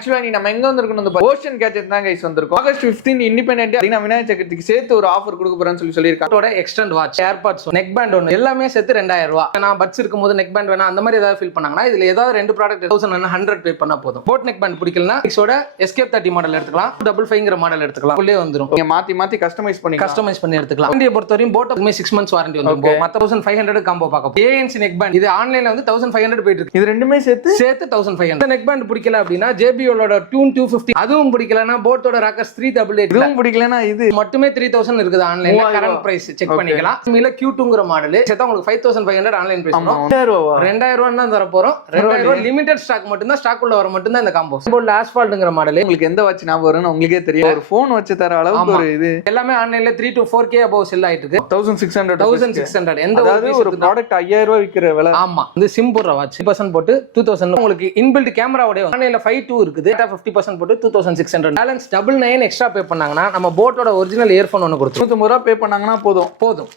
ஆக்சுவலா நம்ம எங்க வந்திருக்கோம் ஓஷன் கேஜெட் தான் கைஸ் வந்திருக்கோம். ஆகஸ்ட் 15 இண்டிபெண்டன்ட் விநாயகர் சதுர்த்திக்கு சேர்த்து ஒரு ஆஃபர் கொடுக்க போறேன்னு சொல்லியிருக்காங்க. அதோட extend watch, AirPods, neck band ஒன்று எல்லாமே சேர்த்து 2000 ரூபா. நான் பட்ஸ் இருக்கும்போது நெக் பேண்ட் வேணா அந்த மாதிரி ஏதாவது ஃபீல் பண்ணாங்கன்னா இதுல ஏதாவது ரெண்டு ப்ராடக்ட் 1100 பே பண்ணா போதும். போட் நெக் பேண்ட் பிடிக்கலனா எக்ஸோட எஸ்கேப் 30 மாடல் எடுத்துக்கலாம், 55 மாடல் எடுத்துக்கலாம். உள்ளே வந்துரும். நீங்க மாத்தி கஸ்டமைஸ் பண்ணி எடுத்துக்கலாம். வாரண்டியை பொறுத்தவரையும் போட்டுமே 6 months வாரண்டி வந்துரும். மத்த 1500 காம்போ பார்க்க ANC நெக் பேண்ட் இது ஆன்லைன்ல வந்து 1500 போயிட்டு இருக்கு. இது ரெண்டுமே சேர்த்து 1500. நெக் பேண்ட் பிடிக்கல அப்படின்னா JBL Tune 250 அதுவும் பிடிக்கலனா போட்டோட ராக்கர்ஸ் 388 இதுவும் பிடிக்கலனா இது மட்டுமே 3000 இருக்குது ஆன்லைன்ல. கரண்ட் பிரைஸ் செக் பண்ணிக்கலாம். இதுல Q2ங்கற மாடல் சேர்த்தா உங்களுக்கு 5500 ஆன்லைன் பிரைஸ் வரும். 2000 ரூபாய் தான் தர போறோம். 2000 லிமிடெட் ஸ்டாக் மட்டும் தான், ஸ்டாக் உள்ள வர மட்டும் தான் இந்த காம்போ. போல்ட் ஆஸ்பால்ட்ங்கற மாடல் உங்களுக்கு எந்த வாட்ச் ஞாபகம் வரும்னு உங்களுக்கே தெரியும். ஒரு ஃபோன் வச்சு தர அளவுக்கு ஒரு இது எல்லாமே ஆன்லைன்ல 3 to 4K above செல் ஆயிட்டு இருக்கு. 1600 எந்த ஒரு ப்ராடக்ட் 5000 ரூபாய் விக்கிற விலை. ஆமா, இந்த சிம் போடுற வாட்ச் 50% போட்டு 2000. உங்களுக்கு இன்பில்ட் கேமராவோட ஆன்லைன்ல 5.2 இருக்குது. 50% போட்டு 2600. பேலன்ஸ் 99 எக்ஸ்ட்ரா பே பண்ணாங்கன்னா நம்ம போட்டோட ஒரிஜினல் இயர்போன் ஒன்னு கொடுத்து 150 ரூபாய் பே பண்ணாங்கன்னா போதும்.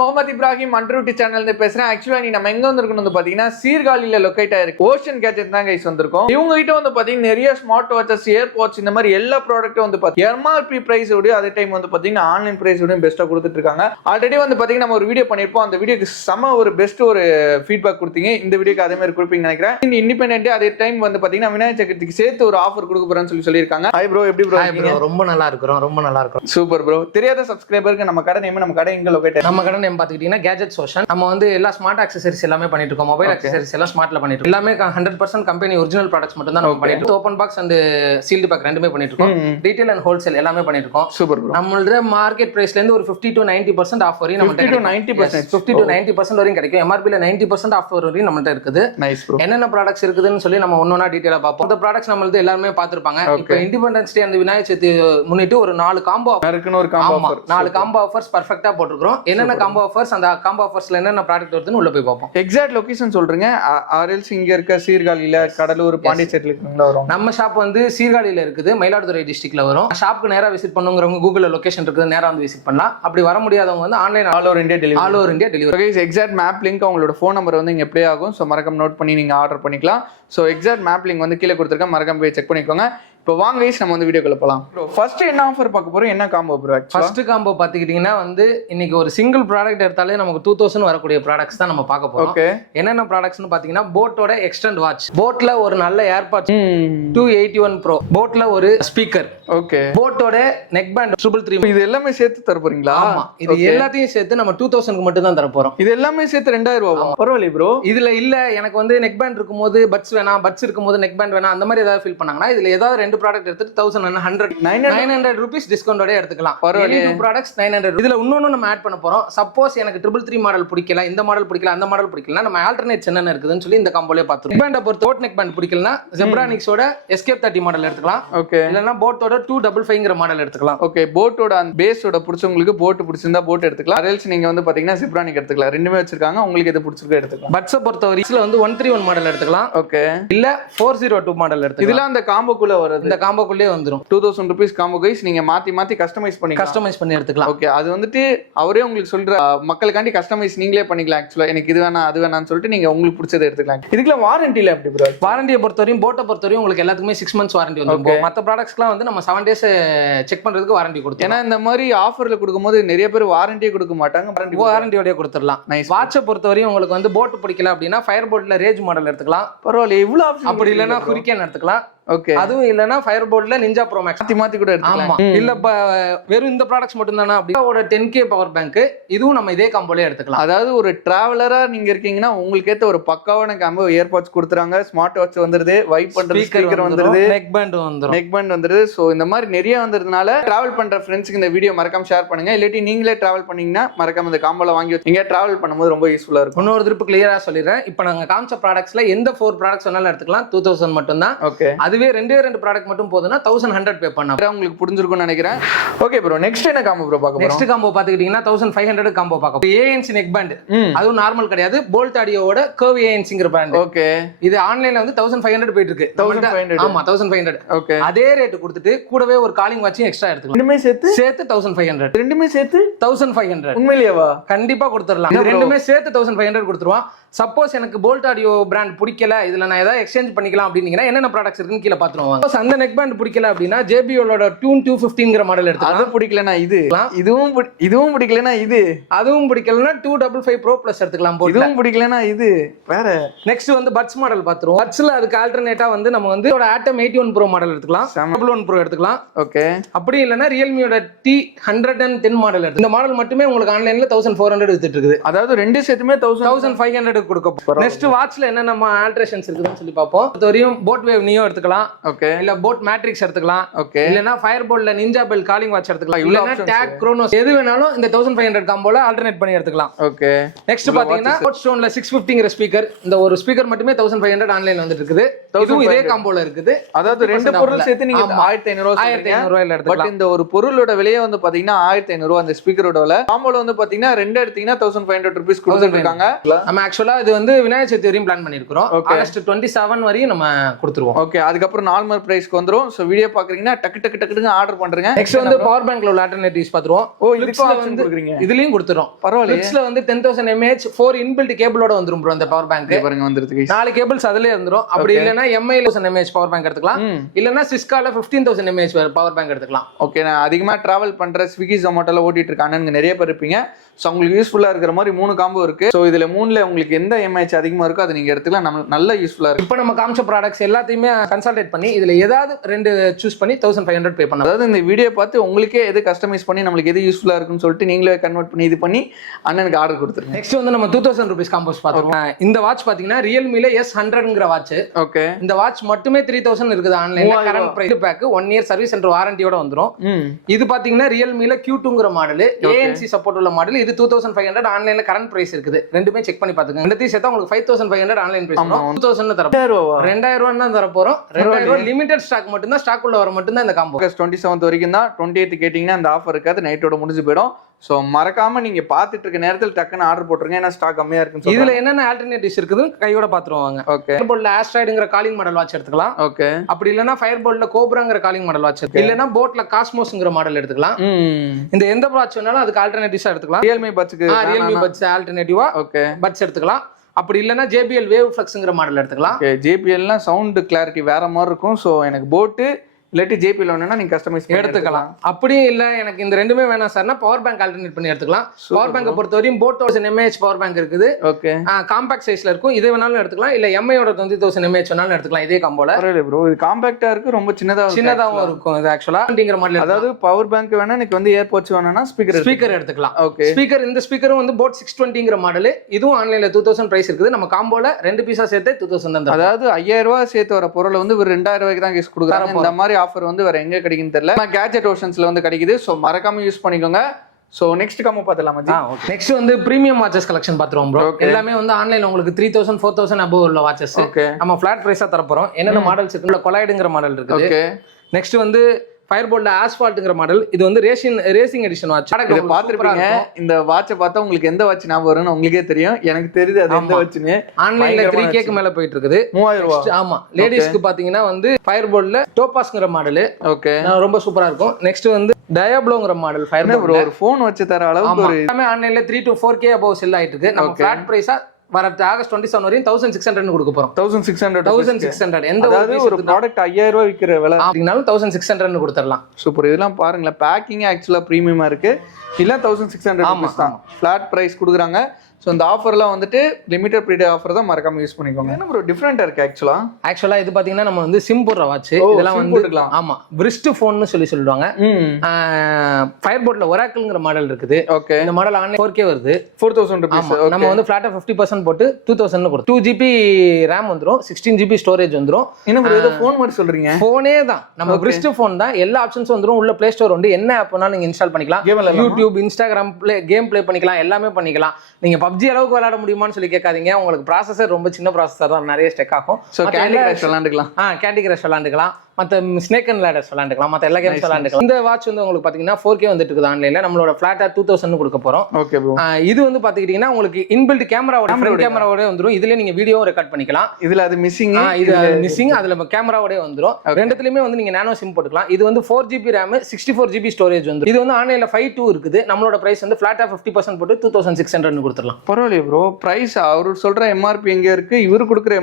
முகமது இப்ராஹிம் அன்ட்ரூட்டி சேனல்ல பேசுறேன். ஆக்சுவலா நம்ம எங்க வந்திருக்கோம் பாத்தீங்கன்னா சீர்காழியில லொகேட் ஆயிருக்கு. ஓஷன் கேஜெட் தான் கைஸ் வந்திருக்கோம். இவங்க கிட்ட வந்து பாத்தீங்கன்னா நிறைய ஸ்மார்ட் வாட்சஸ், ஏர்பாட்ஸ் இந்த மாதிரி எல்லா ப்ராடக்ட்டும் வந்து பாத்தீங்கன்னா MRP பிரைஸ் ஓட அதே டைம் வந்து பாத்தீங்கன்னா ஆன்லைன் பிரைஸ் ஓட பெஸ்டா கொடுத்துட்டு இருக்காங்க. ஆல்ரெடி வந்து பாத்தீங்கன்னா நம்ம ஒரு வீடியோ பண்ணிருப்போம். அந்த வீடியோக்கு செம ஒரு பெஸ்ட் ஒரு ஃபீட்பேக் கொடுத்தீங்க. இந்த வீடியோக்கு அதே மாதிரி கொடுப்பீங்க நினைக்கிறேன். இந்த இண்டிபெண்டன்ட் அதே டைம் வந்து பாத்தீங்கன்னா விநாயகர் சதுர்த்திக்கு சேர்த்து ஒரு ஆஃபர் கொடுக்க போறேன்னு சொல்லியிருக்காங்க. ஹாய் ப்ரோ, எப்படி ப்ரோ? ரொம்ப நல்லா இருக்கும். Super bro. தெரியாத சப்ஸ்கிரைபருக்கு நம்ம கடை நேம், நம்ம கடை எங்க லொகேட்? நம்ம கடை நேம் பாத்துக்கிட்டீங்கன்னா கேஜெட் ஓஷன். நம்ம வந்து எல்லா ஸ்மார்ட் ஆக்சசரிஸ் எல்லாமே பண்ணிட்டு இருக்கோம். மொபைல் ஆக்சசரிஸ் எல்லாம் ஸ்மார்ட்ல பண்ணிட்டு இருக்கோம். எல்லாமே 100% கம்பெனி ஒரிஜினல் ப்ராடக்ட்ஸ் மட்டும் தான் நம்ம பண்ணிட்டு இருக்கோம். Open box and sealed pack ரெண்டுமே பண்ணிட்டு இருக்கோம். ரீட்டைல் அண்ட் ஹோல்சேல் எல்லாமே பண்ணிட்டு இருக்கோம். Super bro. நம்மளோட மார்க்கெட் பிரைஸ்ல இருந்து ஒரு 50 to 90% ஆஃப் வரையும் நம்ம 50 to 90% வரையும் கிடைக்கும். MRP ல 90% ஆஃப் வரையும் நம்மள்ட்ட இருக்குது. Nice bro. என்னென்ன ப்ராடக்ட்ஸ் இருக்குதுன்னு சொல்லி நம்ம ஒவ்வொன்றா டீடைலா பார்ப்போம். அந்த ப்ராடக்ட்ஸ் நம்மளது எல்லாரும் பார்த்திருப்பாங்க. இப்போ இண்டிபெண்டன்ஸ் டே அந்த விநாயகர் சதுர்த்தி முன்னிட்டு ஒரு 4 காம்போ இருக்குன்னு ஒரு காம்போ ஆஃபர், 4 காம்போ ஆஃபர்ஸ் பெர்ஃபெக்ட்டா போட்டுருக்கோம். என்னென்ன காம்போ ஆஃபர்ஸ், அந்த காம்போ ஆஃபர்ஸ்ல என்னென்ன ப்ராடக்ட் வருதுன்னு உள்ள போய் பார்ப்போம். எக்ஸாக்ட் லொகேஷன் சொல்றீங்க. ஆர்எல்ஸ் இங்க இருக்க சீர்காழியில, கடலூர், பாண்டிச்சேரியில இருக்குங்களா வரும்? நம்ம ஷாப் வந்து சீர்காழியில இருக்குது, மயிலாடுதுறை டிஸ்ட்ரிக்ட்ல வரும். ஷாப்புக்கு நேரா விசிட் பண்ணுங்கிறவங்க கூகுள்ல லொகேஷன் இருக்குது, நேரா வந்து விசிட் பண்ணலாம். அப்படி வர முடியாதவங்க வந்து online all over India delivery. Exact map link அவங்களோட ஃபோன் நம்பர் வந்து இங்க ப்ளே ஆகும். ஸோ மறக்காம நோட் பண்ணி நீங்க ஆர்டர் பண்ணிக்கலாம். ஸோ எக்ஸாக்ட் மேப் லிங்க் வந்து கீழே கொடுத்துருக்கேன், மறக்காம போய் செக் பண்ணிக்கோங்க. இப்போ வாங்க கைஸ், நம்ம வந்து வீடியோக்குள்ள போலாம். ப்ரோ ஃபர்ஸ்ட் என்ன ஆஃபர் பார்க்க போறோம், என்ன காம்போ ப்ரோ? ஃபர்ஸ்ட் காம்போ பாத்துக்கிட்டீங்கன்னா வந்து இன்னைக்கு ஒரு சிங்கிள் ப்ராடக்ட் எடுத்தாலே நமக்கு 2000 வரக்கூடிய ப்ராடக்ட்ஸ் தான் நம்ம பார்க்க போறோம். ஓகே, என்னென்ன ப்ராடக்ட்ஸ்னு பாத்தீங்கன்னா போட்டோட எக்ஸ்டெண்ட் வாட்ச், போட்ல ஒரு நல்ல ஏர்பாட்ஸ் 281 Pro, போட்ல ஒரு ஸ்பீக்கர், ஓகே, போட்டோட நெக் பேண்ட் 333. இது எல்லாமே சேர்த்து தர போறீங்களா? ஆமா, இது எல்லாத்தையும் சேர்த்து நம்ம 2000க்கு மட்டும் தான் தர போறோம். இது எல்லாமே சேர்த்து 2000 ரூபாய். பரவாயில்லை ப்ரோ. இதுல இல்ல எனக்கு வந்து நெக் பேண்ட் இருக்கும்போது பட்ஸ் வேணாம், பட்ஸ் இருக்கும்போது நெக் பேண்ட் வேணாம் அந்த மாதிரி ஏதாவது ஃபீல் பண்ணாங்கன்னா இதுல ஏதாவது ரெண்டு ப்ராடக்ட் எடுத்துட்டு 900 rupees டிஸ்கவுண்டோட எடுத்துக்கலாம். பரவாயில்லை, ப்ராடக்ட்ஸ் 900. இதுல இன்னொன்னு நம்ம ஆட் பண்ண போறோம். சப்போஸ் எனக்கு 333 மாடல் பிடிக்கல, இந்த மாடல் பிடிக்கல, அந்த மாடல் பிடிக்கல, நம்ம ஆல்டர்னேட்ஸ் என்னென்ன இருக்குதுன்னு சொல்லி இந்த காம்போலயே பார்த்துருவோம். நெக் பேண்ட பொறுத்த போட் நெக் பேண்ட் பிடிக்கலனா ஜெப்ரானிக்ஸோட எஸ்கேப் 30 மாடல் எடுத்துக்கலாம். ஓகே, இல்லனா போட்டோட 255ங்கற மாடல் எடுத்துக்கலாம். ஓகே, போட்டோட அந்த பேஸோட பிடிச்சவங்களுக்கு போட் பிடிச்சிருந்தா போட் எடுத்துக்கலாம். அதேல்ஸ் நீங்க வந்து பாத்தீங்கன்னா ஜெப்ரானிக் எடுத்துக்கலாம். ரெண்டுமே வச்சிருக்காங்க, உங்களுக்கு எது பிடிச்சிருக்கோ எடுத்துக்கலாம். பட்ஸ பொறுத்த வரைக்கும் வந்து 131 மாடல் எடுத்துக்கலாம். ஓகே, இல்ல 402 மாடல் எடுத்துக்கலாம். இதெல்லாம் அந்த காம்போக்குள்ள வருது. இந்த காம்போக்குள்ளே வந்துரும். 2000 rupees காம்போ கைஸ். நீங்க மாத்தி கஸ்டமைஸ் பண்ணி எடுத்துக்கலாம். ஓகே, அது வந்துட்டு அவரே உங்களுக்கு சொல்ற மக்களுக்காண்டி கஸ்டமைஸ் நீங்களே பண்ணிக்கலாம். ஆக்சுவலா எனக்கு இது வேணா அது வேணாம்னு சொல்லிட்டு நீங்க உங்களுக்கு பிடிச்சதை எடுத்துக்கலாம். இதுக்குள்ள வாரண்டில எப்படி ப்ரோ? வாரண்டியை பொறுத்தவரையும் போட்டை பொறுத்தவரையும் உங்களுக்கு எல்லாத்துக்குமே 6 months வாரண்டி வந்து. மற்ற ப்ராடக்ட்ஸ்லாம் வந்து நம்ம 7 days செக் பண்றதுக்கு வாரண்டி கொடுத்தோம். ஏன்னா இந்த மாதிரி ஆஃபர்ல கொடுக்கும்போது நிறைய பேர் வாரண்டியே கொடுக்க மாட்டாங்க. வாரண்டியோடய கொடுத்துடலாம். வாட்சை பொறுத்தவரையும் உங்களுக்கு வந்து போட் பிடிக்கல அப்படின்னா ஃபயர் போர்ட்ல ரேஜ் மாடல் எடுத்துக்கலாம். பரவாயில்ல, இவ்வளவு ஆப்ஷன். அப்படி இல்லைன்னா ஹுரிக்கேன் எடுத்துக்கலாம். ஓகே, அதுவும் இல்லனா ஃபயர் போர்ட்ல நிஞ்சா ப்ரோ மேக்ஸ் மாத்தி கூட எடுத்துக்கலாம். இல்ல வெறும் இந்த ப்ராடக்ட்ஸ் மட்டும் தானா அப்படினா ஒரு 10K பவர் பேங்க், இதுவும் நம்ம இதே காம்போலயே எடுத்துக்கலாம். அதாவது ஒரு டிராவலரா நீங்க இருக்கீங்கன்னா உங்களுக்கு ஏத்த ஒரு பக்காவான காம்போ. ஏர்பாட்ஸ் கொடுத்துறாங்க, ஸ்மார்ட் வாட்ச் வந்துருது, வைப் பண்ற ஸ்பீக்கர் வந்துருது, நெக் பேண்ட் வந்துருது. சோ இந்த மாதிரி நிறைய வந்ததுனால டிராவல் பண்ற ஃப்ரெண்ட்ஸ்க்கு இந்த வீடியோ மறக்காம ஷேர் பண்ணுங்க. இல்லாட்டி நீங்களே டிராவல் பண்ணீங்கன்னா மறக்காம இந்த காம்போல வாங்கி வச்சீங்க டிராவல் பண்ணும்போது ரொம்ப யூஸ்ஃபுல்லா இருக்கும். இன்னொரு திருப்பு கிளியரா சொல்லிடுறேன். இப்போ நாங்க காமிச்ச ப்ராடக்ட்ஸ்ல எந்த 4 ப்ராடக்ட்ஸ் வேணாலும் எடுத்துக்கலாம். 2000 மட்டும் தான். ஓகே, அதுவே அதுவே ரெண்டு ப்ராடக்ட் மட்டும் போதுன்னா 1100 பே பண்ணலாம். உங்களுக்கு புரிஞ்சிருக்கும்னு நினைக்கிறேன். ஓகே ப்ரோ, நெக்ஸ்ட் என்ன காம்போ ப்ரோ பார்க்க போறோம்? நெக்ஸ்ட் காம்போ பாத்துக்கிட்டீங்கன்னா 1500 காம்போ பார்க்க போறோம். ANC நெக் பேண்ட், அதுவும் நார்மல் கிடையாது, போல்ட் ஆடியோவோட கர்வ் ANCங்கிற பிராண்ட். ஓகே, இது ஆன்லைன்ல வந்து 1500 போயிட்டு இருக்கு. 1500. ஆமா 1500. ஓகே, அதே ரேட் கொடுத்துட்டு கூடவே ஒரு காலிங் வாட்சும் எக்ஸ்ட்ரா எடுத்துக்கலாம். ரெண்டுமே சேர்த்து 1500. ரெண்டுமே சேர்த்து 1500. உண்மையிலேவா? கண்டிப்பா கொடுத்துடலாம். இது ரெண்டுமே சேர்த்து 1500 கொடுத்துருவான். சப்போஸ் எனக்கு போல்ட் ஆடியோ பிராண்ட் பிடிக்கல, இதுல நான் ஏதாவது எக்ஸ்சேஞ்ச் பண்ணிக்கலாம் அப்படின்னீங்கன்னா என்னென்ன ப்ராடக்ட்ஸ் இருக்குன்னு கீழே பாத்துருவாங்க. சப்போஸ் அந்த நெக் பேண்ட் பிடிக்கல அப்படின்னா JBLோட Tune 215ங்கிற மாடல் எடுத்துக்கலாம். அது பிடிக்கலனா இது, இதுவும் பிடிக்கலனா இது, அதுவும் பிடிக்கலனா 255 Pro Plus எடுத்துக்கலாம். இதுவும் பிடிக்கலனா இது வேற. நெக்ஸ்ட் வந்து பட்ஸ் மாடல் பாத்துருவோம். பட்ஸ்ல அதுக்கு ஆல்டர்னேட்டா வந்து நம்ம வந்து Atom 81 Pro மாடல் எடுத்துக்கலாம், 1 Pro எடுத்துக்கலாம். ஓகே, அப்படி இல்லனா Realmeயோட T110 மாடல் எடுத்து. இந்த மாடல் மட்டுமே உங்களுக்கு ஆன்லைன்ல 1400 வித்துட்டு இருக்குது. அதாவது ரெண்டு சேர்த்துமே 1500 கொடுக்க போறோம். நெக்ஸ்ட் வாட்ச்ல என்ன ஆல்டரேஷன்ஸ் இருக்குன்னு சொல்லி பாப்போம். இதுவரையும் போட் வேவ் நியோ எடுத்துக்கலாம். ஓகே, இல்ல போட் மேட்ரிக்ஸ் எடுத்துக்கலாம். ஓகே, இல்லனா ஃபயர்போல்ட்ல நிஞ்சா பெல் காலிங் வாட்ச் எடுத்துக்கலாம். இல்லனா டாக் க்ரோனோஸ் எது வேணாலும் இந்த 1500 காம்போல ஆல்டர்னேட் பண்ணி எடுத்துக்கலாம். ஓகே, நெக்ஸ்ட் பாத்தீங்கன்னா போட் ஸ்டோன்ல 650ங்கிற ஸ்பீக்கர். இந்த ஒரு ஸ்பீக்கர் மட்டுமே 1500 ஆன்லைன்ல வந்துட்டு இருக்குது. இதுவும் இதே காம்போல இருக்குது. அதாவது ரெண்டு பொருள் சேர்த்து நீங்க 1500 ரூபாயில எடுத்துக்கலாம். பட் இந்த ஒரு பொருளோட விலையே வந்து பாத்தீங்கன்னா 1500 ரூபாய். அந்த ஸ்பீக்கரோட விலை காம்போல வந்து பாத்தீங்கன்னா ரெண்டு எடுத்தீங்கன்னா 1500 ரூபீஸ் கொடுத்துட்டு இருக்காங்க. நம்ம ஆக்சுவலா இது வந்து விநாயகர் சதுர்த்தி வரையும் பிளான் பண்ணிருக்கோம். ஆகஸ்ட் 27 வரையும் நம்ம கொடுத்துருவோம். ஓகே, அதுக்கப்புறம் நார்மல் பிரைஸ்க்கு வந்துரும். சோ வீடியோ பாக்குறீங்கன்னா டக்கு ஆர்டர் பண்றீங்க. நெக்ஸ்ட் வந்து பவர் பேங்க்ல உள்ள ஆல்டர்னேட்டிவ்ஸ் பாத்துருவோம். ஓ, இதுக்கு ஆப்ஷன் கொடுக்குறீங்க. இதுலயும் கொடுத்துறோம். பரவாயில்லை. இதுல வந்து 10000 mAh 4 இன்பில்ட் கேபிளோட வந்துரும் ப்ரோ. அந்த பவர் பேங்க் பாருங்க வந்துருது. 4 கேபிள்ஸ் அதுலயே வந்துரும். அப்படி இல்லனா MI 1000 mAh பவர் பேங்க் எடுத்துக்கலாம். இல்லனா சிஸ்கால 15000 mAh பவர் பேங்க் எடுத்துக்கலாம். ஓகே, நான் அதிகமா டிராவல் பண்ற ஸ்விக்கி ஜொமேட்டோல ஓட்டிட்டு இருக்க அண்ணனுங்க நிறைய பேர் இருப்பீங்க. ஸோ உங்களுக்கு யூஸ்ஃபுல்லா இருக்கிற மாதிரி 3 காம்போ இருக்கு. ஸோ இதுல 3ல உங்களுக்கு எந்த MAH அதிகமா இருக்கோ அதை நீங்க எடுத்துக்கலாம். நம்ம நல்ல யூஸ்ஃபுல்லா இருக்கு. இப்போ நம்ம காமிச்ச ப்ராடக்ட்ஸ் எல்லாத்தையுமே கன்சல்டேட் பண்ணி இதுல ஏதாவது ரெண்டு சூஸ் பண்ணி 1500 பே பண்ணலாம். அதாவது இந்த வீடியோ பார்த்து உங்களுக்கே எது கஸ்டமைஸ் பண்ணி நம்மளுக்கு எது யூஸ்ஃபுல்லா இருக்குன்னு சொல்லிட்டு நீங்களே கன்வெர்ட் பண்ணி இது பண்ணி அண்ணனுக்கு ஆர்டர் கொடுத்துருங்க. நெக்ஸ்ட் வந்து நம்ம 2000 ரூபீஸ் காம்போஸ் பார்த்துருக்கோம். இந்த வாட்ச் பாத்தீங்கன்னா ரியல்மில S100ங்கிற வாட்ச். ஓகே, இந்த வாட்ச் மட்டுமே 3000 இருக்குது ஆன்லைன்ல. Current price pack 1 year service centre வாரண்டியோட வந்துரும். இது பாத்தீங்கன்னா ரியல்மில Q2ங்கிற மாடல், ANC சப்போர்ட் உள்ள மாடல். இது 2500 ஆன்லைன்ல கரண்ட் பிரைஸ் இருக்குது. ரெண்டுமே செக் பண்ணி பாத்துங்க. ரெண்டுத்தையும் சேர்த்தா உங்களுக்கு 5500 ஆன்லைன் பிரைஸ் வரும். 2000 தர 2000 தான் தர போறோம். 2000 லிமிடெட் ஸ்டாக் மட்டும் தான், ஸ்டாக் உள்ள வர மட்டும் தான் இந்த காம்போ. ஆகஸ்ட் 27 வரைக்கும் தான். 28 கேட்டிங்கன்னா அந்த ஆஃபர் இருக்காது, நைட்டோட முடிஞ்சு போயிடும். ஸோ மறக்காம நீங்க பாத்துட்டு இருக்க நேரத்தில் டக்குன்னு ஆர்டர் போட்டுருங்க. ஏன்னா ஸ்டாக் கம்மியா இருக்கு. இதுல என்னென்ன ஆல்டர்னேட்டிவ்ஸ் இருக்குதுன்னு கையோட பாத்துருவாங்க. ஓகே, ஃபயர்போல்ட்ல ஆஸ்ட்ராய்டுங்கிற காலிங் மாடல் வாட்ச் எடுத்துக்கலாம். ஓகே, அப்படி இல்லனா ஃபயர்போல்ட்ல கோப்ராங்கிற காலிங் மாடல் வாட்ச் எடுத்துக்கலாம். இல்லனா போட்ல காஸ்மோஸ்ங்கிற மாடல் எடுத்துக்கலாம். இந்த எந்த வாட்ச் வேணாலும் அதுக்கு ஆல்டர்னேட்டிவ்ஸா எடுத்துக்கலாம். ரியல்மி பட்ஸ் ஆல்டர்னேட்டிவா ஓகே பட்ஸ் எடுத்துக்கலாம். அப்படி இல்லனா JBL வேவ் ஃப்ளக்ஸ்ங்கிற மாடல் எடுத்துக்கலாம். ஓகே, JBLனா சவுண்ட் கிளாரிட்டி வேற மாதிரி இருக்கும். ஸோ எனக்கு போட்டு இல்லாட்டி JBL வேணும்னா நீங்க கஸ்டமைஸ் எடுத்துக்கலாம். அப்படியே இல்ல எனக்கு இந்த ரெண்டுமே வேணாம் சார்னா பவர் பேங்க் ஆல்டர்னேட் பண்ணி எடுத்துக்கலாம். பவர் பேங்கை பொறுத்தவரையும் போட் 1000 mAh பவர் பேங்க் இருக்குது. ஓகே, காம்பாக்ட் சைஸ்ல இருக்கும். இதை வேணாலும் எடுத்துக்கலாம். இல்ல MIயோட 20000 mAh வேணாலும் எடுத்துக்கலாம். இதே காம்போல. பரவாயில்லை ப்ரோ, இது காம்பாக்ட்டா இருக்கு, ரொம்ப சின்னதாவும் இருக்கும். இது ஆக்சுவலா அப்படிங்கிற மாடல். அதாவது பவர் பேங்க் வேணா எனக்கு வந்து ஏர்போட்ஸ் வேணானா ஸ்பீக்கர் எடுத்துக்கலாம். ஓகே, ஸ்பீக்கர் இந்த ஸ்பீக்கரும் வந்து போட் 620ங்கிற மாடல். இதுவும் ஆன்லைன்ல 2000 பிரைஸ் இருக்குது. நம்ம காம்போல ரெண்டு பீஸா சேர்த்து 2000 தான். அதாவது 5000 ரூபாய் சேர்த்து வர பொருளை வந்து ஒரு 2000 ரூபாய்க்கு தான் கேஸ் கொடுக்குறாங்க. இந்த மாதிரி ஆஃபர் வந்து வேற எங்க கிடைக்குன்னு தெரியல. கேட்ஜெட் ஓஷன்ஸ்ல வந்து கிடைக்குது. சோ மறக்காம யூஸ் பண்ணிக்கோங்க. சோ நெக்ஸ்ட் காம்போ பார்த்தலாமா ஜி? நெக்ஸ்ட் வந்து பிரீமியம் வாட்சஸ் கலெக்ஷன் பாத்துறோம் ப்ரோ. எல்லாமே வந்து ஆன்லைன்ல உங்களுக்கு 3000 4000 above உள்ள வாட்சஸ். நம்ம ஃபிளாட் பிரைஸா தர போறோம். என்னென்ன மாடல்ஸ் இருக்கு? கொலாய்டுங்கிற மாடல் இருக்குது. ஓகே, நெக்ஸ்ட் வந்து ஃபயர்போல்ட்ல ஆஸ்பால்ட்ங்கிற மாடல். இது வந்து ரேசிங் எடிஷன் வாட்ச். இத பாத்துருப்பீங்க. இந்த வாட்சை பார்த்தா உங்களுக்கு எந்த வாட்ச் ஞாபகம் வரும்னு உங்களுக்கே தெரியும். எனக்கு தெரியுது அது எந்த வாட்ச்னு. ஆன்லைன்ல 3K க்கு மேல போயிட்டு இருக்குது. 3000 ரூபாய். ஆமா, லேடிஸ்க்கு பாத்தீங்கன்னா வந்து ஃபயர்போல்ட்ல டோபாஸ்ங்கிற மாடல். ஓகே, ரொம்ப சூப்பரா இருக்கும். நெக்ஸ்ட் வந்து டயாப்ளோங்கிற மாடல். ஃபயர்போல்ட் ஒரு ஃபோன் வச்சு தர அளவுக்கு ஒரு எல்லாமே ஆன்லைன்ல 3 to 4K above செல் ஆயிட்டு இருக்கு. நம்ம ஃபிளாட் பிரைஸா வர ஆகஸ்ட் 27 வரையும் 1600 கொடுக்க போறோம். 1600 எந்த ஒரு ப்ராடக்ட் 5000 ரூபாய் விக்கிற விலை அப்படினாலும் 1600 கொடுத்துடலாம். சூப்பர். இதெல்லாம் பாருங்களேன், பேக்கிங் ஆக்சுவலா பிரீமியமா இருக்கு. இல்ல 1600 தான் ஃபிளாட் பிரைஸ் கொடுக்குறாங்க. ஸோ இந்த ஆஃபர்லாம் வந்துட்டு லிமிடெட் பீரியட் ஆஃபர் தான், மறக்காம யூஸ் பண்ணிக்கோங்க. என்ன ப்ரோ டிஃப்ரெண்டா இருக்கு ஆக்சுவலா இது பாத்தீங்கன்னா நம்ம வந்து சிம் போடுற வாட்ச். இதெல்லாம் வந்து ஆமா பிரிஸ்ட் போன்னு சொல்லுவாங்க. ஃபயர்போல்ட்ல ஒராக்கிள்ங்கிற மாடல் இருக்குது. ஓகே, இந்த மாடல் ஆன்லைன் 4K வருது. 4000 ரூபீஸ். நம்ம வந்து ஃபிளாட்டா 50% போட்டு 2000 கொடுத்து 2GB RAM வந்துரும், 16GB ஸ்டோரேஜ் வந்துரும். என்ன ப்ரோ இது ஃபோன் மாதிரி சொல்றீங்க? ஃபோனே தான், நம்ம பிரிஸ்ட் ஃபோன் தான். எல்லா ஆப்ஷன்ஸும் வந்துரும். உள்ள Play Store வந்து என்ன ஆப் வேணாலும் நீங்க இன்ஸ்டால் பண்ணிக்கலாம். YouTube, Instagram கேம் ப்ளே பண்ணிக்கலாம், எல்லாமே பண்ணிக்கலாம். நீங்க PUBG அளவுக்கு விளையாட முடியுமான்னு சொல்லி கேட்காதீங்க. உங்களுக்கு ப்ராசஸர் ரொம்ப சின்ன ப்ராசஸர் தான், நிறைய ஸ்டெக் ஆகும். ஸோ கேண்டி கிரஷ் விளாண்டுக்கலாம். கேண்டி கிரஷ் விளாண்டுக்கலாம், மற்ற ஸ்னேக் அண்ட் லேடர்ஸ் விளாண்டுக்கலாம், மற்ற எல்லா கேம்ஸ் விளாண்டுக்கலாம். இந்த வாட்ச் வந்து உங்களுக்கு பார்த்தீங்கன்னா 4K வந்துட்டு இருக்குது ஆன்லைனில். நம்மளோட ஃபிளாட்டா 2000 கொடுக்க போகிறோம். Okay bro. இது வந்து பார்த்துக்கிட்டிங்கன்னா உங்களுக்கு இன்பில்ட் கேமராவோட ஃப்ரண்ட் கேமராவோட வந்துடும். இதுல நீங்க வீடியோவும் ரெக்கார்ட் பண்ணிக்கலாம். இதுல அது மிஸ்ஸிங், இது மிஸ்ஸிங், அதுல கேமராவோட வந்துடும். ரெண்டுத்துலயுமே வந்து நீங்க நானோ சிம் போட்டுக்கலாம். இது வந்து 4GB RAM 64GB ஸ்டோரேஜ் வந்து. இது வந்து ஆன்லைன்ல 5.2 இருக்குது. நம்மளோட பிரைஸ் வந்து ஃபிளாட்டா 50% போட்டு 2600 கொடுத்துடலாம். பரவாயில்லையே ப்ரோ. பிரைஸ் அவரு சொல்ற MRP எங்க இருக்கு, இவரு கொடுக்குற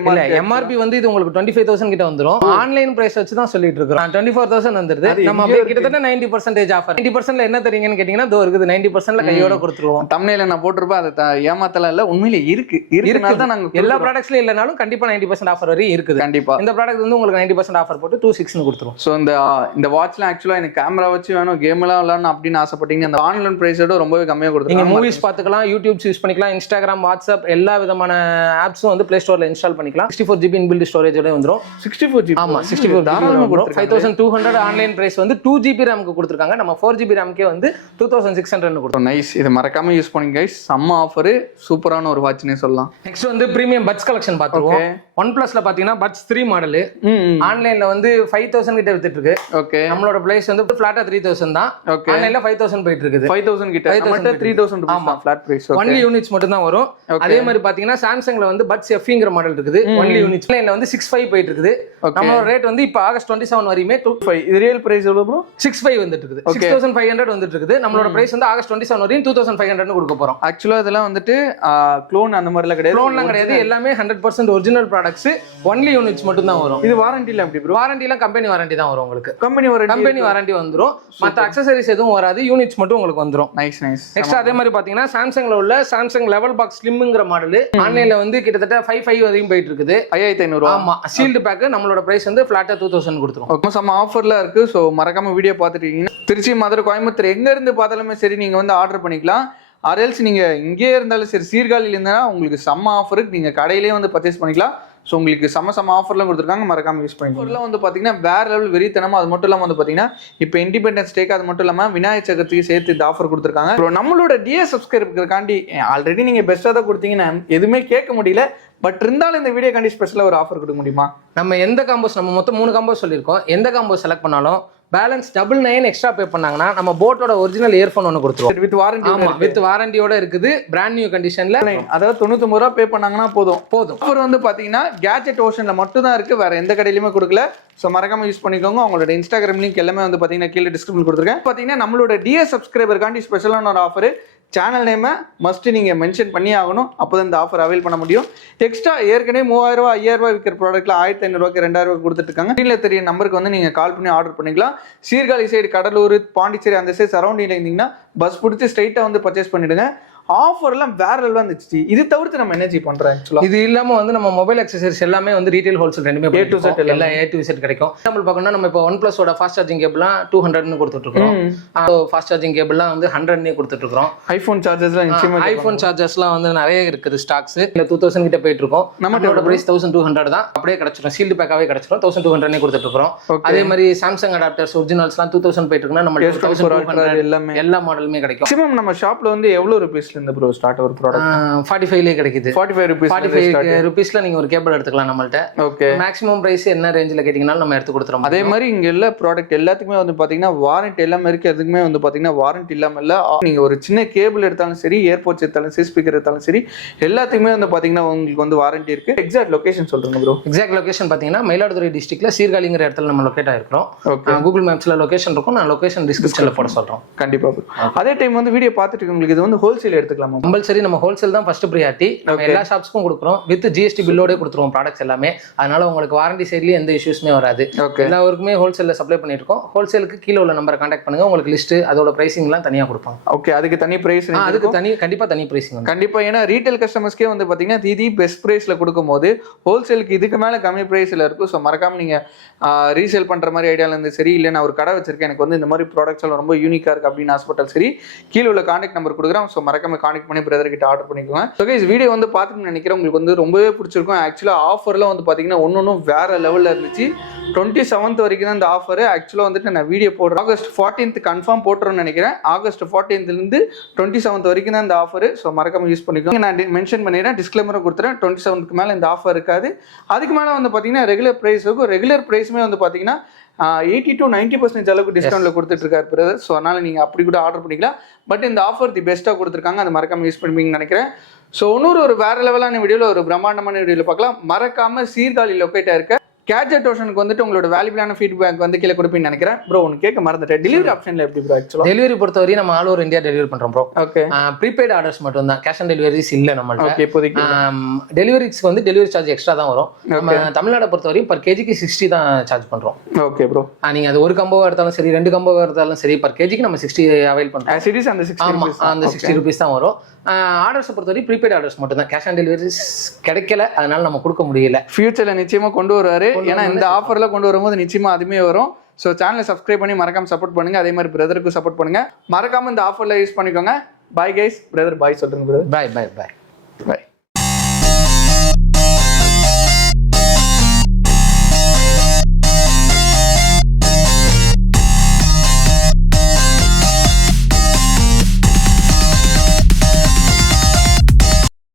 MRP வந்து இது உங்களுக்கு 25,000 கிட்ட வந்துடும். ஆன்லைன் பிரைஸ் வச்சு தான் சொல்லிட்டு இருக்கோம். 24,000 வந்துருது. நம்ம அப்படியே கிட்டத்தட்ட 90% ஆஃபர். 90%ல என்ன தரீங்கன்னு கேட்டீங்கன்னா தோ இருக்குது. 90%ல கையோட கொடுத்துருவோம். தம்ப்நெயில்ல நான் போட்டுருப்பேன், அதை ஏமாத்தல இல்ல, உண்மையிலே இருக்குனால தான் நாங்க எல்லா ப்ராடக்ட்ஸ்ல இல்லனாலும் கண்டிப்பா 90% ஆஃபர் வரையும் இருக்குது. கண்டிப்பா இந்த ப்ராடக்ட் வந்து உங்களுக்கு 90% ஆஃபர் போட்டு 26 கொடுத்துருவோம். சோ இந்த வாட்ச்ல ஆக்சுவலா எனக்கு கேமரா வச்சு வேணும், கேம் எல்லாம் விளையாடணும் அப்படின்னு ஆசைப்பட்டீங்க, அந்த ஆன்லைன் பிரைஸோட ரொம்பவே கம்மியா கொடுத்துருங்க. நீங்க மூவிஸ் பாத்துக்கலாம், யூடியூப் யூஸ் பண்ணிக்கலாம், இன்ஸ்டாகிராம், வாட்ஸ்அப் எல்லா விதமான ஆப்ஸும் வந்து பிளே ஸ்டோர்ல இன்ஸ்டால் பண்ணிக்கலாம். 64GB இன்பில்ட் ஸ்டோரேஜோட வந்துரும். 64GB. ஆமா 64 தாராளமா கொடுத்துருக்காங்க. 5200 ஆன்லைன் பிரைஸ் வந்து 2GB RAM க்கு கொடுத்துருக்காங்க. நம்ம 4GB RAM கே வந்து 2600 கொடுத்தோம். நைஸ். இது மறக்காம யூஸ் பண்ணுங்க गाइस. செம்ம ஆஃபர், சூப்பரான ஒரு வாட்ச்னே சொல்லலாம். நெக்ஸ்ட் வந்து பிரீமியம் பட்ஸ் கலெக்ஷன் பாத்துருவோம். OnePlusல பாத்தீங்கன்னா பட்ஸ் 3 மாடல் ஆன்லைன்ல வந்து 5000 கிட்ட வித்துட்டு இருக்கு. ஓகே, நம்மளோட பிரைஸ் வந்து ஃபிளாட்டா 3000 தான். ஆன்லைன்ல 5000 போயிட்டு இருக்குது. 5000 கிட்ட, நம்மட்ட 3000 ரூபாய் தான் ஃபிளாட் பிரைஸ். ஒன்லி யூனிட்ஸ் மட்டும் தான் வரும். அதே மாதிரி பாத்தீங்கன்னா சாம்சங்ல வந்து பட்ஸ் FEங்கிற மாடல் இருக்குது. Only units. ஆன்லைன்ல வந்து 65 போயிட்டு இருக்குது. நம்மளோட ரேட் வந்து இப்போ ஆகஸ்ட் 27 வரையுமே 25. இது ரியல் பிரைஸ் எவ்வளவு ப்ரோ? 65 வந்துட்டு இருக்குது. 6500 வந்துட்டு இருக்குது. நம்மளோட பிரைஸ் வந்து ஆகஸ்ட் 27 வரையும் 2500 னு கொடுக்க போறோம். ஆக்சுவலா இதெல்லாம் வந்துட்டு க்ளோன் அந்த மாதிரிலாம் கிடையாது. க்ளோன்லாம் கிடையாது. எல்லாமே 100% ஒரிஜினல் ப்ராடக்ட்ஸ். ஒன்லி யூனிட்ஸ் மட்டும் தான் வரும். இது வாரண்டில எப்படி ப்ரோ? வாரண்டிலாம் கம்பெனி வாரண்டி தான் வரும் உங்களுக்கு. கம்பெனி வாரண்டி வந்துரும். மத்த அக்சஸரிஸ் எதுவும் வராது. யூனிட்ஸ் மட்டும் உங்களுக்கு வந்துரும். நைஸ். நெக்ஸ்ட் அதே மாதிரி பாத்தீங்கன்னா சாம்சங்ல உள்ள சாம்சங் லெவல் பாக்ஸ் ஸ்லிம்ங்கற மாடல் ஆன்லைன்ல வந்து கிட்டத்தட்ட 55 வரையும் போயிட்டு இருக்குது. 5500. ஆமா, சீல்ட் பேக். நம்மளோட பிரைஸ் வந்து ஃபிளாட்டா 2000 கொடுத்துரும். ஓகே, சம ஆஃபர்ல இருக்கு. சோ மறக்காம வீடியோ பார்த்துட்டீங்கன்னா திருச்சி, மதுரை, கோயம்புத்தூர் எங்க இருந்து பார்த்தாலுமே சரி நீங்க வந்து ஆர்டர் பண்ணிக்கலாம். ஆர்எல்ஸ் நீங்க இங்கே இருந்தாலும் சரி, சீர்காழியில இருந்தா உங்களுக்கு செம்ம ஆஃபருக்கு நீங்க கடையிலேயே வந்து பர்ச்சேஸ் பண்ணிக்கலாம். ஸோ உங்களுக்கு செம்ம ஆஃபர்லாம் கொடுத்துருக்காங்க, மறக்காம யூஸ் பண்ணிக்கலாம். வந்து பார்த்தீங்கன்னா வேற லெவல் வெறித்தனமா. அது மட்டும் இல்லாமல் வந்து பார்த்தீங்கன்னா இப்போ இண்டிபெண்டன்ஸ் டேக்கு அது மட்டும் இல்லாமல் விநாயகர் சதுர்த்திக்கு சேர்த்து இந்த ஆஃபர் கொடுத்துருக்காங்க. ஸோ நம்மளோட டிஎஸ் சப்ஸ்கிரைபருக்காண்டி ஆல்ரெடி நீங்கள் பெஸ்ட்டாக தான் கொடுத்தீங்கன்னா எதுவுமே கேட்க முடியல. பட் இருந்தாலும் இந்த வீடியோ கண்டி ஸ்பெஷலாக ஒரு ஆஃபர் கொடுக்க முடியுமா? நம்ம எந்த காம்போஸ், நம்ம மொத்தம் 3 காம்போஸ் சொல்லியிருக்கோம். எந்த காம்போஸ் செலக்ட் பண்ணாலும் பேலன்ஸ் 99 எக்ஸ்ட்ரா பே பண்ணாங்கன்னா நம்ம போட்டோட ஒரிஜினல் இயர்ஃபோன் ஒன்று கொடுத்துருவோம். With warranty. ஆமா, வித் வாரண்டியோட இருக்குது. பிராண்ட் நியூ கண்டிஷன்ல. அதாவது 99 ரூபா பே பண்ணாங்கன்னா போதும். அப்புறம் வந்து பாத்தீங்கன்னா கேஜெட் ஓஷன்ல மட்டும் தான் இருக்கு, வேற எந்த கடையிலுமே கொடுக்கல. ஸோ மறக்காம யூஸ் பண்ணிக்கோங்க. அவங்களோட இன்ஸ்டாகிராம் லிங்க் எல்லாமே வந்து பாத்தீங்கன்னா கீழே டிஸ்கிரிப்ஷன் கொடுத்துருக்கேன். பாத்தீங்கன்னா நம்மளோட டிஎஸ் சப்ஸ்கிரைபருக்காண்டி ஸ்பெஷலான ஒரு ஆஃபர். சேனல் நேமை மஸ்ட் நீங்கள் மென்ஷன் பண்ணி ஆகணும், அப்போ தான் இந்த ஆஃபர் அவைல் பண்ண முடியும். எக்ஸ்ட்ரா ஏற்கனவே 3000 ரூபா 5000 ரூபாய் விற்கிற ப்ராடக்ட்ல 1500 ரூபாய்க்கு 2000 ரூபாய் கொடுத்துட்டு இருக்காங்க. கீழே தெரிய நம்பருக்கு வந்து நீங்கள் கால் பண்ணி ஆர்டர் பண்ணிக்கலாம். சீர்காழி சைடு, கடலூர், பாண்டிச்சேரி அந்த சைடு சரௌண்டிங்ல இருந்தீங்கன்னா பஸ் பிடிச்சி ஸ்ட்ரைட்டாக வந்து பர்ச்சேஸ் பண்ணிடுங்க. ஆஃபர்லாம் வேற லெவலில் இருந்துச்சு. இது தவிர்த்து நம்ம எனர்ஜி பண்றோம். ஆக்சுவலா இது இல்லாம வந்து நம்ம மொபைல் அக்சசரிஸ் எல்லாமே வந்து ரீட்டைல் ஹோல்சேல் ரெண்டுமே A to Z எல்லாம் A to Z கிடைக்கும். எக்ஸாம்பிள் பார்க்கணும்னா நம்ம இப்போ OnePlus ஓட ஃபாஸ்ட் சார்ஜிங் கேபிள்லாம் 200 கொடுத்துட்டு இருக்கோம். ஃபாஸ்ட் சார்ஜிங் கேபிள்லாம் வந்து 100 கொடுத்துட்டு இருக்கோம். ஐபோன் சார்ஜர்ஸ்லாம் நிச்சயமா ஐபோன் சார்ஜர்ஸ்லாம் வந்து நிறைய இருக்குது ஸ்டாக்ஸ். இல்ல 2000 கிட்ட போயிட்டு இருக்கோம். நம்மளோட பிரைஸ் 1200 தான். அப்படியே கிடைச்சிரும். சீல்டு பேக்காவே கிடைச்சிரும். 1200 கொடுத்துட்டு இருக்கோம். அதே மாதிரி சாம்சங் அடாப்டர்ஸ் ஒரிஜினல்ஸ்லாம் 2000 போயிட்டு இருக்குன்னா நம்ம 1200 எல்லாமே எல்லா மாடலுமே கிடைக்கும். மேக்ஸிமம் நம்ம ஷாப்ல வந்து எவ்வளவு ரூபீஸ்ல இருந்து ப்ரோ ஸ்டார்ட் ஆகும்? 45 கிடைக்குது. 45 ரூபீஸ்ல நீங்க ஒரு கேபிள் எடுத்துக்கலாம் நம்மள்ட்ட. ஓகே, மேக்ஸிமம் பிரைஸ் என்ன ரேஞ்சில கேட்டிங்கனாலும் நம்ம எடுத்து கொடுத்துறோம். அதே மாதிரி இங்க எல்லா ப்ராடக்ட் எல்லாத்துக்குமே வந்து பாத்தீங்கன்னா வாரண்டி எல்லாமே இருக்கு. அதுக்குமே வந்து பாத்தீங்கன்னா வாரண்டி இல்லாம இல்ல. நீங்க ஒரு சின்ன கேபிள் எடுத்தாலும் சரி, ஏர்போர்ட்ஸ் எடுத்தாலும் சரி, ஸ்பீக்கர் எடுத்தாலும் சரி, எல்லாத்துக்குமே வந்து பாத்தீங்கன்னா உங்களுக்கு வந்து வாரண்டி இருக்கு. எக்ஸாக்ட் லொகேஷன் சொல்றீங்க ப்ரோ? எக்ஸாக்ட் லொகேஷன் பாத்தீங்கன்னா மயிலாடுதுறை டிஸ்ட்ரிக்ட்ல சீர்காழிங்கிற இடத்துல நம்ம லொகேட் ஆயிருக்கோம். கூகுள் மேப்ஸ்ல லொகேஷன் இருக்கும். நான் லொகேஷன் டிஸ்கிரிப்ஷன்ல போட சொல்றோம். கண்டிப்பா. அதே டைம் வந்து வீடியோ பார்த்துட்டு உங்களுக்கு இது வந்து ஹோல்சேல் எடுத்துக்கலாமா? கம்பல்சரி நம்ம ஹோல்சேல் தான் ஃபர்ஸ்ட் ப்ரியாரிட்டி. நம்ம எல்லா ஷாப்ஸ்க்கும் கொடுக்குறோம். வித் GST பில்லோட கொடுத்துருவோம் ப்ராடக்ட்ஸ் எல்லாமே. அதனால உங்களுக்கு வாரண்டி சைட்லயும் எந்த இஷ்யூஸ்மே வராது. எல்லா ஊருக்குமே ஹோல்சேல்ல சப்ளை பண்ணிட்டு இருக்கோம். ஹோல்சேலுக்கு கீழே உள்ள நம்பரை கான்டாக்ட் பண்ணுங்க. உங்களுக்கு லிஸ்ட் அதோட பிரைசிங்லாம் தனியா கொடுப்பாங்க. ஓகே, அதுக்கு தனி பிரைஸ்? அதுக்கு கண்டிப்பா தனி பிரைசிங் கண்டிப்பா. ஏன்னா ரீட்டைல் கஸ்டமர்ஸ்க்கே வந்து பாத்தீங்கன்னா தீதி பெஸ்ட் பிரைஸ்ல கொடுக்கும்போது ஹோல்சேலுக்கு இதுக்கு மேல கம்மி பிரைஸ்ல இருக்கும். ஸோ மறக்காம நீங்க ரீசேல் பண்ற மாதிரி ஐடியால இருந்து சரி, இல்லை நான் ஒரு கடை வச்சிருக்கேன், எனக்கு வந்து இந்த மாதிரி ப்ராடக்ட்ஸ் எல்லாம் ரொம்ப யூனிக்கா இருக்கு அப்படின்னு ஹாஸ்பிட்டல் சரி, கீழே உள்ள கான்டாக்ட் நம்பர் கொடுக்குறோம். ஸோ மறக்காம கான்டாக்ட் பண்ணி பிரதர் கிட்ட ஆர்டர் பண்ணிக்கோங்க. ஸோ கைஸ், வீடியோ வந்து பார்த்துட்டு நினைக்கிறேன் உங்களுக்கு வந்து ரொம்பவே பிடிச்சிருக்கும். ஆக்சுவலாக ஆஃபர்லாம் வந்து பார்த்தீங்கன்னா ஒன்றும் வேற லெவலில் இருந்துச்சு. 27th வரைக்கும் தான் இந்த ஆஃபர். ஆக்சுவலாக வந்துட்டு நான் வீடியோ போடுறேன் ஆகஸ்ட் 14th கன்ஃபார்ம் போட்டுருன்னு நினைக்கிறேன். ஆகஸ்ட் 14th 27th வரைக்கும் தான் இந்த ஆஃபர். ஸோ மறக்காம யூஸ் பண்ணிக்கோங்க. நான் மென்ஷன் பண்ணிடுறேன், டிஸ்க்ளைமரும் கொடுத்துறேன். 27th மேலே இந்த ஆஃபர் இருக்காது. அதுக்கு மேலே வந்து பார்த்தீங்கன்னா ரெகுலர் ப்ரைஸ் இருக்கும். ரெகுலர் ப்ரைஸுமே வந்து பார்த்தீங்கன்னா 80 to 90% அளவுக்கு டிஸ்கவுண்ட்ல கொடுத்துட்டு இருக்காரு பிரதர். ஸோ அதனால நீங்க அப்படி கூட ஆர்டர் பண்ணிக்கலாம். பட் இந்த ஆஃபர் தி பெஸ்ட்டாக கொடுத்துருக்காங்க, அதை மறக்காம யூஸ் பண்ணுவீங்கன்னு நினைக்கிறேன். ஸோ இன்னொரு ஒரு வேற லெவலான வீடியோவில் ஒரு பிரம்மாண்டமான வீடியோவில் பார்க்கலாம். மறக்காம சீர்காழி லொக்கேட் ஆயிருக்க கேட்ஜெட் ஓஷனுக்கு வந்துட்டு உங்களோட வேல்யூபிளான ஃபீட்பேக் வந்து கீழே கொடுப்பீங்கன்னு நினைக்கிறேன். ப்ரோ ஒன்று கேட்க மறந்துட்டேன், டெலிவரி ஆப்ஷன்ல எப்படி ப்ரோ? ஆக்சுவலாக டெலிவரி பொறுத்தவரையும் நம்ம ஆல் ஓவர் இந்தியா டெலிவரி பண்றோம் ப்ரோ. ஓகே, ப்ரீபெய்ட் ஆர்டர்ஸ் மட்டும் தான், கேஷ் ஆன் டெலிவரிஸ் இல்லை நம்மள்ட்ட. ஓகே, இப்போதைக்கு டெலிவரிஸ்க்கு வந்து டெலிவரி சார்ஜ் எக்ஸ்ட்ரா தான் வரும். நம்ம தமிழ்நாடை பொறுத்தவரையும் பர் கேஜிக்கு 60 தான் சார்ஜ் பண்றோம். ஓகே ப்ரோ, நீங்க அது ஒரு கம்போவா எடுத்தாலும் சரி, 2 கம்போவா எடுத்தாலும் சரி, பர் கேஜிக்கு நம்ம 60 அவைல் பண்றோம். சிட்டிஸ் அந்த 60 rupees தான் வரும். ஆர்டர்ஸ் பொறுத்தவரை ப்ரீபெய்ட் ஆர்டர்ஸ் மட்டும் தான், கேஷ் ஆன் டெலிவரிஸ் கிடைக்கல, அதனால நம்ம கொடுக்க முடியல. ஃபியூச்சர்ல நிச்சயமா கொண்டு வருவாரு. ஏன்னா இந்த ஆஃபர்ல கொண்டு வரும்போது நிச்சயமா அதுமே வரும். ஸோ சேனலை சப்ஸ்கிரைப் பண்ணி மறக்காம சப்போர்ட் பண்ணுங்க. அதே மாதிரி பிரதருக்கும் சப்போர்ட் பண்ணுங்க. மறக்காம இந்த ஆஃபர்ல யூஸ் பண்ணிக்கோங்க. Bye guys. பிரதர் பாய் சொல்லுங்க. பிரதர் பாய் பாய் பாய் பாய்.